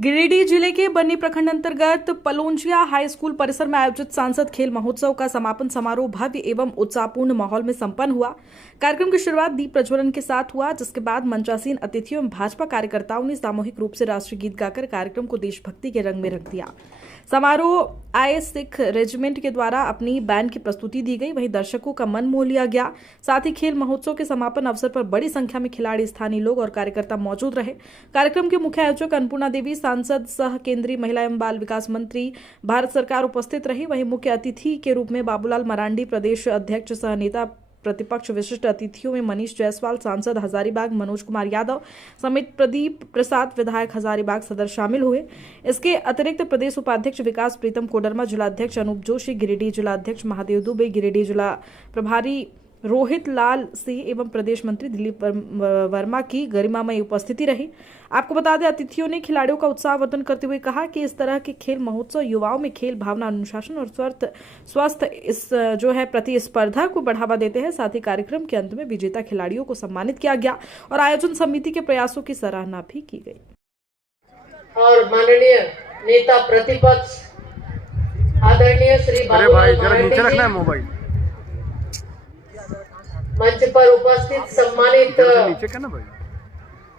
गिरिडीह जिले के बन्नी प्रखंड अंतर्गत पलोंजिया हाई स्कूल परिसर में आयोजित सांसद खेल महोत्सव का समापन समारोह भव्य एवं उत्साहपूर्ण माहौल में संपन्न हुआ। कार्यक्रम की शुरुआत दीप प्रज्वलन के साथ हुआ, जिसके बाद मंचासीन अतिथियों एवं भाजपा कार्यकर्ताओं ने सामूहिक रूप से राष्ट्रीय गीत गाकर कार्यक्रम को देशभक्ति के रंग में रंग दिया। समारोह आए सिख रेजिमेंट के द्वारा अपनी बैंड की प्रस्तुति दी गई, वहीं दर्शकों का मन मोह लिया गया। साथ ही खेल महोत्सव के समापन अवसर पर बड़ी संख्या में खिलाड़ी, स्थानीय लोग और कार्यकर्ता मौजूद रहे। कार्यक्रम के मुख्य आयोजक अन्नपूर्णा देवी, सांसद सह केंद्रीय महिला एवं बाल विकास मंत्री भारत सरकार उपस्थित रही। वहीं मुख्य अतिथि के रूप में बाबूलाल मरांडी, प्रदेश अध्यक्ष सह नेता प्रतिपक्ष, विशिष्ट अतिथियों में मनीष जायसवाल, सांसद हजारीबाग मनोज कुमार यादव समेत प्रदीप प्रसाद, विधायक हजारीबाग सदर शामिल हुए। इसके अतिरिक्त प्रदेश उपाध्यक्ष विकास प्रीतम कोडरमा, जिलाध्यक्ष अनूप जोशी, गिरिडीह जिलाध्यक्ष महादेव दुबे, गिरिडीह जिला प्रभारी रोहित लाल सिंह एवं प्रदेश मंत्री दिलीप वर्मा की गरिमामयी उपस्थिति रही। आपको बता दें, अतिथियों ने खिलाड़ियों का उत्साहवर्धन करते हुए कहा कि इस तरह के खेल महोत्सव युवाओं में खेल भावना, अनुशासन और स्वस्थ इस जो है प्रतिस्पर्धा को बढ़ावा देते हैं। साथ ही कार्यक्रम के अंत में विजेता खिलाड़ियों को सम्मानित किया गया और आयोजन समिति के प्रयासों की सराहना भी की गई। और माननीय नेता प्रतिपक्ष आदरणीय श्री बाबूलाल मरांडी मंच पर उपस्थित सम्मानित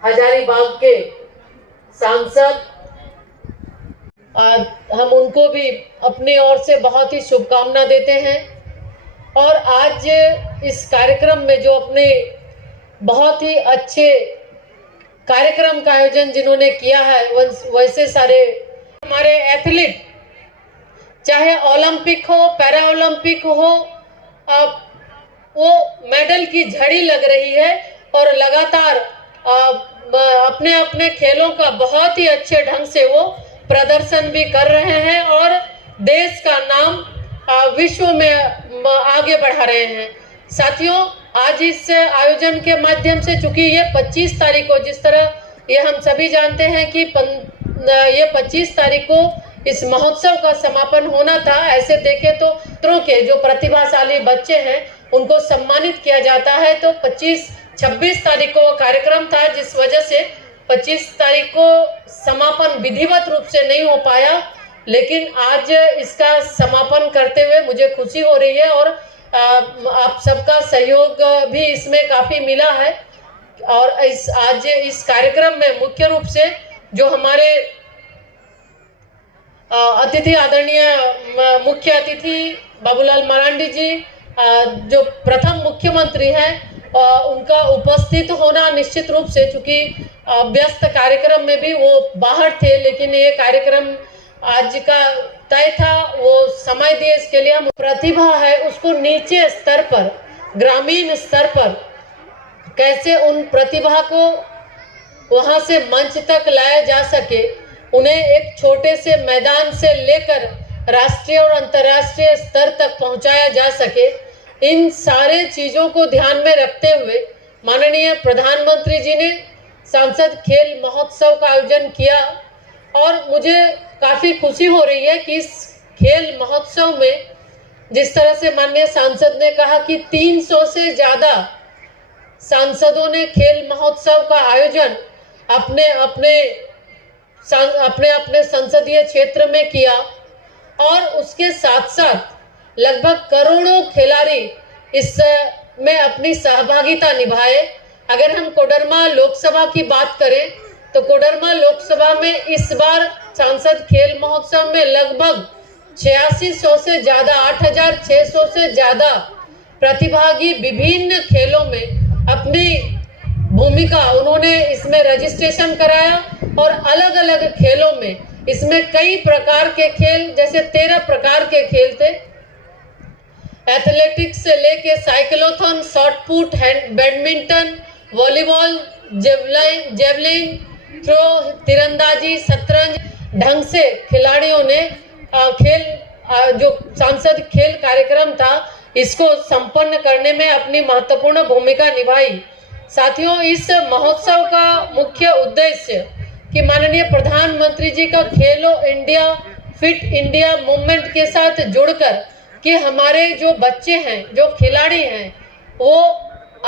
हजारीबाग के सांसद, हम उनको भी अपनी ओर से बहुत ही शुभकामना देते हैं। और आज इस कार्यक्रम में जो अपने बहुत ही अच्छे कार्यक्रम का आयोजन जिन्होंने किया है, वैसे सारे हमारे एथलीट, चाहे ओलंपिक हो, पैरा ओलंपिक हो, वो मेडल की झड़ी लग रही है और लगातार अपने अपने खेलों का बहुत ही अच्छे ढंग से वो प्रदर्शन भी कर रहे हैं और देश का नाम विश्व में आगे बढ़ा रहे हैं। साथियों, आज इस आयोजन के माध्यम से, चूंकि ये 25 तारीख को, जिस तरह ये हम सभी जानते हैं कि ये 25 तारीख को इस महोत्सव का समापन होना था, ऐसे देखें तो मित्रों के जो प्रतिभाशाली बच्चे हैं उनको सम्मानित किया जाता है। तो 26 तारीख को कार्यक्रम था, जिस वजह से 25 तारीख को समापन विधिवत रूप से नहीं हो पाया, लेकिन आज इसका समापन करते हुए मुझे खुशी हो रही है और आप सबका सहयोग भी इसमें काफी मिला है। और आज इस कार्यक्रम में मुख्य रूप से जो हमारे अतिथि, आदरणीय मुख्य अतिथि बाबूलाल मरांडी जी, जो प्रथम मुख्यमंत्री हैं, उनका उपस्थित होना निश्चित रूप से, चूंकि व्यस्त कार्यक्रम में भी वो बाहर थे, लेकिन ये कार्यक्रम आज का तय था, वो समय दिए, इसके लिए हम प्रतिभा है उसको नीचे स्तर पर, ग्रामीण स्तर पर कैसे उन प्रतिभा को वहां से मंच तक लाया जा सके, उन्हें एक छोटे से मैदान से लेकर राष्ट्रीय और अंतर्राष्ट्रीय स्तर तक पहुंचाया जा सके, इन सारे चीजों को ध्यान में रखते हुए माननीय प्रधानमंत्री जी ने सांसद खेल महोत्सव का आयोजन किया। और मुझे काफी खुशी हो रही है कि इस खेल महोत्सव में जिस तरह से माननीय सांसद ने कहा कि 300 से ज्यादा सांसदों ने खेल महोत्सव का आयोजन अपने अपने संसदीय क्षेत्र में किया और उसके साथ साथ लगभग करोड़ों खिलाड़ी इसमें अपनी सहभागिता निभाए। अगर हम कोडरमा लोकसभा की बात करें तो कोडरमा लोकसभा में इस बार सांसद खेल महोत्सव में लगभग 8600 से ज्यादा, 8600 से ज्यादा प्रतिभागी विभिन्न खेलों में अपनी भूमिका, उन्होंने इसमें रजिस्ट्रेशन कराया और अलग अलग खेलों में, इसमें कई प्रकार के खेल, जैसे 13 प्रकार के खेल थे, एथलेटिक्स से लेके cyclothon, shot put, badminton, volleyball, javelin throw, तीरंदाजी, शतरंज, ढंग से खिलाड़ियों ने जो सांसद खेल कार्यक्रम था इसको संपन्न करने में अपनी महत्वपूर्ण भूमिका निभाई। साथियों, इस महोत्सव का मुख्य उद्देश्य कि माननीय प्रधानमंत्री जी का खेलो इंडिया, फिट इंडिया मूवमेंट के साथ जुड़कर कि हमारे जो बच्चे हैं, जो खिलाड़ी हैं, वो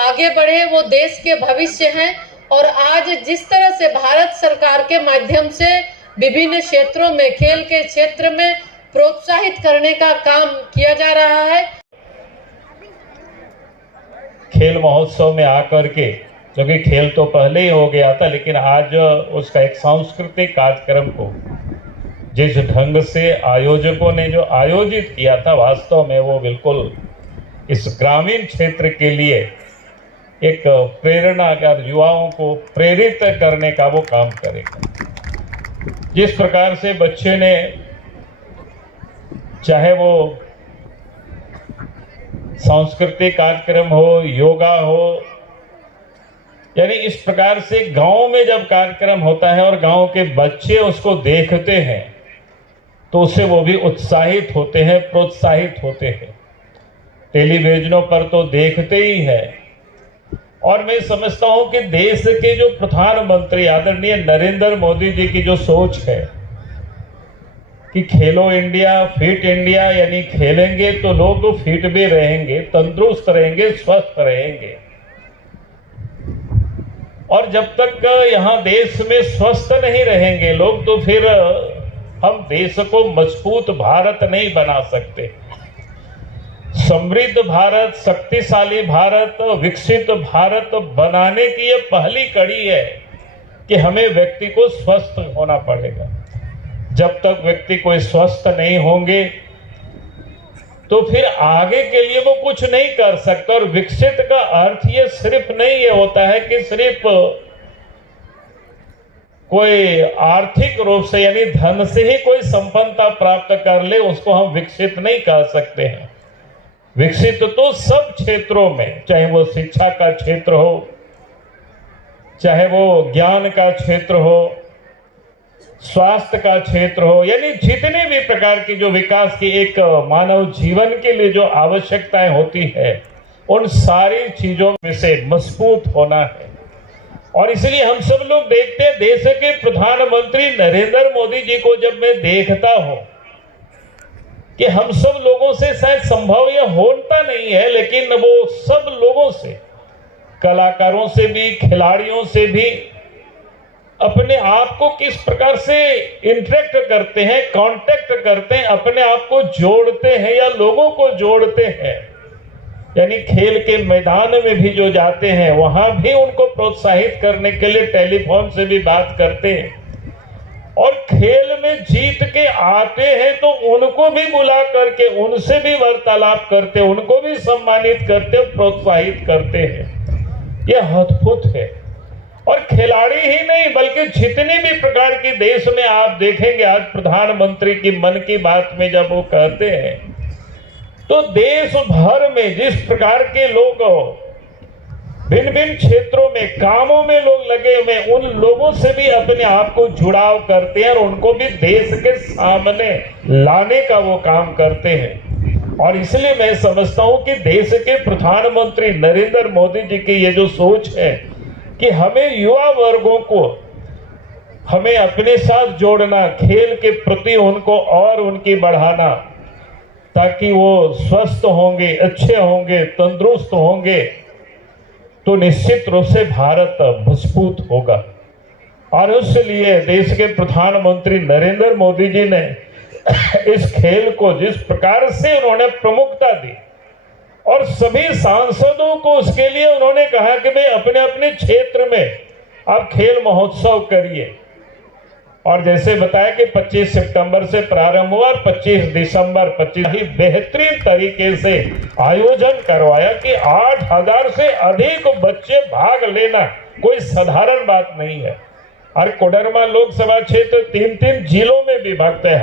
आगे बढ़े, वो देश के भविष्य हैं। और आज जिस तरह से भारत सरकार के माध्यम से विभिन्न क्षेत्रों में, खेल के क्षेत्र में प्रोत्साहित करने का काम किया जा रहा है। खेल महोत्सव में आकर के, क्योंकि खेल तो पहले ही हो गया था, लेकिन आज उसका एक सांस्कृतिक कार्यक्रम को जिस ढंग से आयोजकों ने जो आयोजित किया था, वास्तव में वो बिल्कुल इस ग्रामीण क्षेत्र के लिए एक प्रेरणा अगर युवाओं को प्रेरित करने का वो काम करेगा। जिस प्रकार से बच्चे ने, चाहे वो सांस्कृतिक कार्यक्रम हो, योगा हो, यानी इस प्रकार से गांव में जब कार्यक्रम होता है और गांव के बच्चे उसको देखते हैं तो उससे वो भी उत्साहित होते हैं, प्रोत्साहित होते हैं। टेलीविजनों पर तो देखते ही हैं। और मैं समझता हूं कि देश के जो प्रधानमंत्री आदरणीय नरेंद्र मोदी जी की जो सोच है कि खेलो इंडिया, फिट इंडिया, यानी खेलेंगे तो लोग फिट भी रहेंगे, तंदुरुस्त रहेंगे, स्वस्थ रहेंगे। और जब तक यहाँ देश में स्वस्थ नहीं रहेंगे लोग, तो फिर हम देश को मजबूत भारत नहीं बना सकते। समृद्ध भारत, शक्तिशाली भारत, विकसित भारत बनाने की ये पहली कड़ी है कि हमें व्यक्ति को स्वस्थ होना पड़ेगा। जब तक व्यक्ति को स्वस्थ नहीं होंगे तो फिर आगे के लिए वो कुछ नहीं कर सकता। और विकसित का अर्थ ये सिर्फ नहीं ये होता है कि सिर्फ कोई आर्थिक रूप से यानी धन से ही कोई संपन्नता प्राप्त कर ले, उसको हम विकसित नहीं कह सकते हैं। विकसित तो सब क्षेत्रों में, चाहे वो शिक्षा का क्षेत्र हो, चाहे वो ज्ञान का क्षेत्र हो, स्वास्थ्य का क्षेत्र हो, यानी जितने भी प्रकार की जो विकास की एक मानव जीवन के लिए जो आवश्यकताएं होती है, उन सारी चीजों में से मजबूत होना है। और इसलिए हम सब लोग देखते हैं, देश के प्रधानमंत्री नरेंद्र मोदी जी को जब मैं देखता हूं कि हम सब लोगों से शायद संभव यह होता नहीं है, लेकिन वो सब लोगों से, कलाकारों से भी, खिलाड़ियों से भी अपने आप को किस प्रकार से इंटरेक्ट करते हैं, कांटेक्ट करते हैं, अपने आप को जोड़ते हैं या लोगों को जोड़ते हैं। यानी खेल के मैदान में भी जो जाते हैं वहां भी उनको प्रोत्साहित करने के लिए टेलीफोन से भी बात करते हैं। और खेल में जीत के आते हैं तो उनको भी बुला करके उनसे भी वार्तालाप करते, उनको भी सम्मानित करते, प्रोत्साहित करते हैं। यह अद्भुत है। और खिलाड़ी ही नहीं बल्कि जितने भी प्रकार के देश में आप देखेंगे, आज प्रधानमंत्री की मन की बात में जब वो कहते हैं तो देश भर में जिस प्रकार के लोग भिन्न भिन्न क्षेत्रों में कामों में लोग लगे हुए, उन लोगों से भी अपने आप को जुड़ाव करते हैं और उनको भी देश के सामने लाने का वो काम करते हैं। और इसलिए मैं समझता हूं कि देश के प्रधानमंत्री नरेंद्र मोदी जी की ये जो सोच है कि हमें युवा वर्गों को हमें अपने साथ जोड़ना, खेल के प्रति उनको और उनकी बढ़ाना, ताकि वो स्वस्थ होंगे, अच्छे होंगे, तंदुरुस्त होंगे, तो निश्चित रूप से भारत मजबूत होगा। और इसलिए देश के प्रधानमंत्री नरेंद्र मोदी जी ने इस खेल को जिस प्रकार से उन्होंने प्रमुखता दी और सभी सांसदों को उसके लिए उन्होंने कहा कि भाई अपने अपने क्षेत्र में आप खेल महोत्सव करिए। और जैसे बताया कि 25 सितंबर से प्रारंभ हुआ और 25 दिसंबर 25 ही बेहतरीन तरीके से आयोजन करवाया कि 8,000 से अधिक बच्चे भाग लेना कोई साधारण बात नहीं है। और कोडरमा लोकसभा क्षेत्र 3 जिलों में विभक्त है।